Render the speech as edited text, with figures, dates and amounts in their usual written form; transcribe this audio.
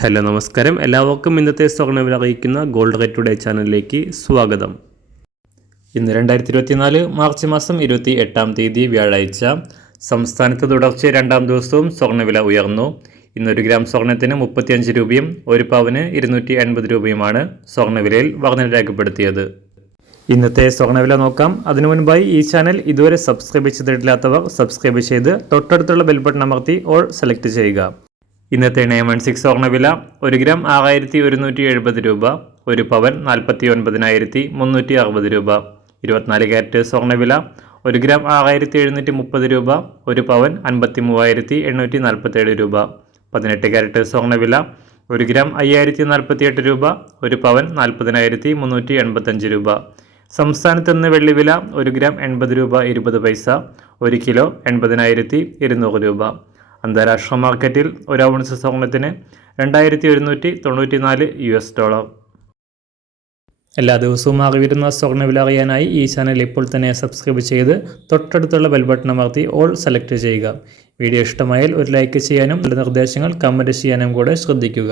Hello നമസ്കാരം, എല്ലാവർക്കും ഇന്നത്തെ സ്വർണ്ണവില അറിയിക്കുന്ന ഗോൾഡ് റേറ്റ് ടുഡേ ചാനലിലേക്ക് സ്വാഗതം. ഇന്ന് 2024 മാർച്ച് മാസം 28 വ്യാഴാഴ്ച. സംസ്ഥാനത്ത് തുടർച്ചയായ രണ്ടാം ദിവസവും സ്വർണ്ണവില ഉയർന്നു. ഇന്ന് 1 ഗ്രാം സ്വർണ്ണത്തിന് 35 രൂപയും 1 പവന് 280 രൂപയുമാണ് സ്വർണ്ണവിലയിൽ വർധന രേഖപ്പെടുത്തിയത്. ഇന്നത്തെ സ്വർണ്ണവില നോക്കാം. അതിനു മുൻപായി ഈ ചാനൽ ഇതുവരെ സബ്സ്ക്രൈബ് ചെയ്തിട്ടില്ലാത്തവർ സബ്സ്ക്രൈബ് ചെയ്ത് തൊട്ടടുത്തുള്ള ബെൽ ബട്ടൺ അമർത്തി ഓൾ സെലക്ട് ചെയ്യുക. ഇന്നത്തെ 916 സ്വർണ്ണവില 1 ഗ്രാം 6170 രൂപ, 1 പവൻ 49,360 രൂപ. 24 ക്യാരറ്റ് സ്വർണ്ണവില 1 ഗ്രാം 6730 രൂപ, 1 പവൻ 53,847 രൂപ. 18 ക്യാരറ്റ് സ്വർണ്ണവില 1 ഗ്രാം 5048 രൂപ, 1 പവൻ 40,385 രൂപ. സംസ്ഥാനത്ത് ഇന്ന് വെള്ളിവില 1 ഗ്രാം 80 രൂപ 20 പൈസ, 1 കിലോ 80,200 രൂപ. അന്താരാഷ്ട്ര മാർക്കറ്റിൽ 1 ഔൺസ് സ്വർണ്ണത്തിന് 2194 $. എല്ലാ ദിവസവും അറിവിരുന്ന സ്വർണ്ണവില അറിയാനായി ഈ ചാനൽ ഇപ്പോൾ തന്നെ സബ്സ്ക്രൈബ് ചെയ്ത് തൊട്ടടുത്തുള്ള ബെൽ ബട്ടൺ അമർത്തി ഓൾ സെലക്ട് ചെയ്യുക. വീഡിയോ ഇഷ്ടമായാൽ ഒരു ലൈക്ക് ചെയ്യാനും നല്ല നിർദ്ദേശങ്ങൾ കമൻറ്റ് ചെയ്യാനും കൂടെ ശ്രദ്ധിക്കുക.